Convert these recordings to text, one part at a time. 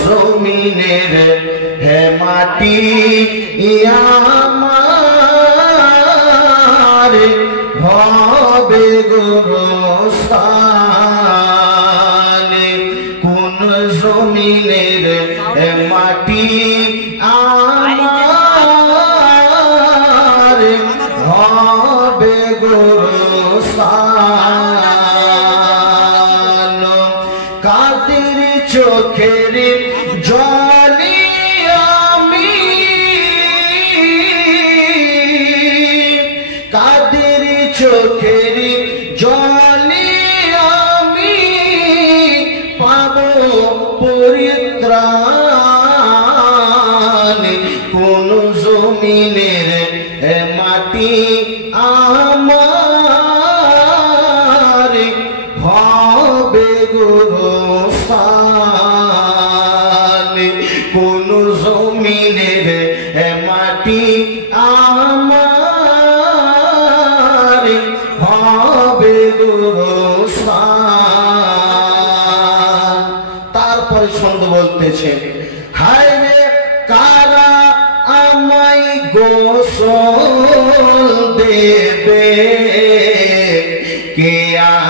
জমিনের হে মাটি আমার হবে গোরস্থান। কোন জমিনের হে মাটি আমার হবে গোরস্থান। কাদের চোখের জলে আমি, কাদের চোখের জলে আমি পাব পরিত্রাণ। কোন জমিনের মাটি আমার হবে গোরস্থান। কোন জমিনের মাটি আমার হবে গোরস্থান। তারপরে ছন্দ বলতেছে, হায় রে কারা আমায় গোসল দেবে, কে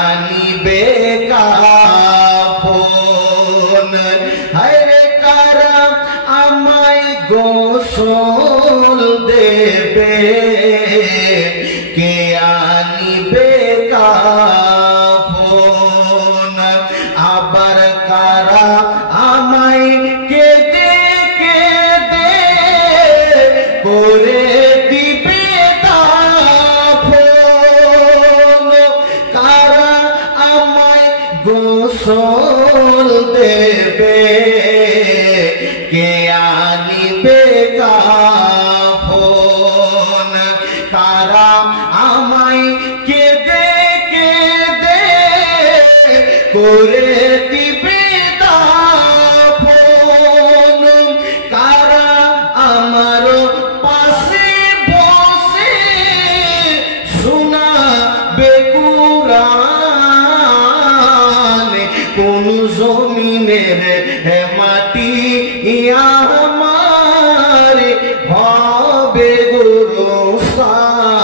আনিবে কাফন। হায় রে কারা আমায় গোসল দেবে, কে আনিবে কাফন। আবার কারা আমায় কেঁদে কেঁদে করে দিবে দাফন। কারা আমায় গোসল দেবে, কে আনিবে কাফন। কারা আমায় কেঁদে কেঁদে করে দিবে দাফন। কারা আমার পাশে বসে শোনাবে কুরআন। কোন জমিনের মাটি আমার হবে গোরস্থান।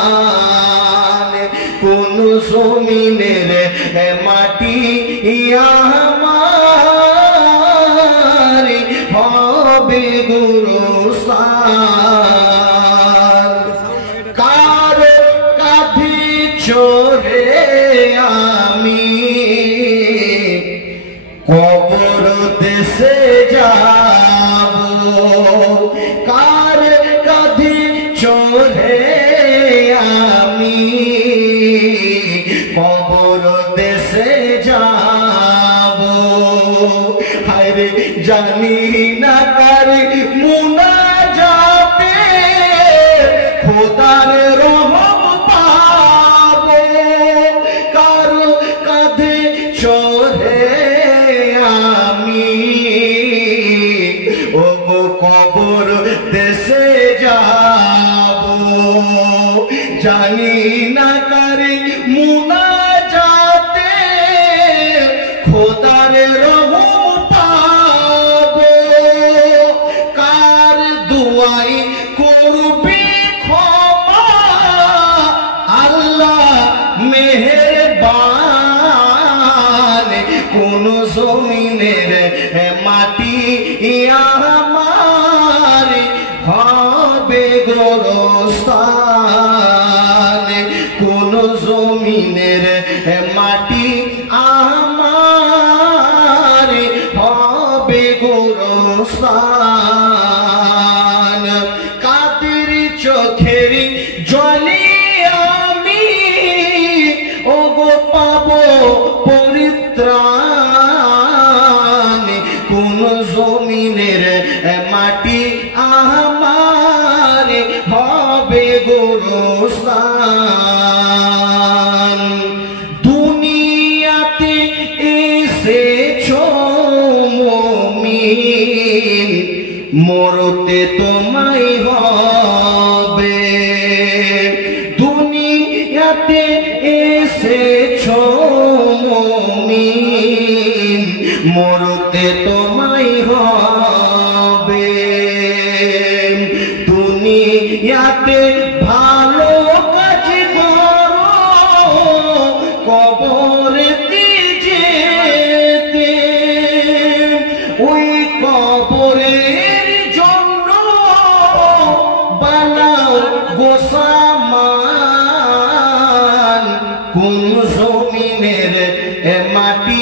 কোন জমিনের মাটি আমার হবে গোরস্থান। কার কাঁধে চড়ে আমি কবর দেশে যাব, কার কাঁধে চড়ে আমি কবর দেশে যাব। হায় রে জানি না কার মুনাজাতে খোদার রহম পাবো। কার কাঁধে চড়ে আমি ও কবর দেশে যাব। জানি না কার মুনাজাতে খোদার রহম পাবো। কার দুআই করবে ক্ষমা আল্লাহ মেহেরবান। কোন জমিনের মাটি আমার হবে গোরস্থান। কোন জমিনের মাটি আমার হবে গোরস্থান। কাদের চোখের জলে আমি ওগো পাবো পরিত্রাণ। কোন জমিনের মাটি আমার হবে গোরস্থান। দুনিয়াতে এসেছো মুমিন, মরতে তোমায় হবে। দুনিয়াতে এসেছো মুমিন, মরতে তোমায় হবে। মাটি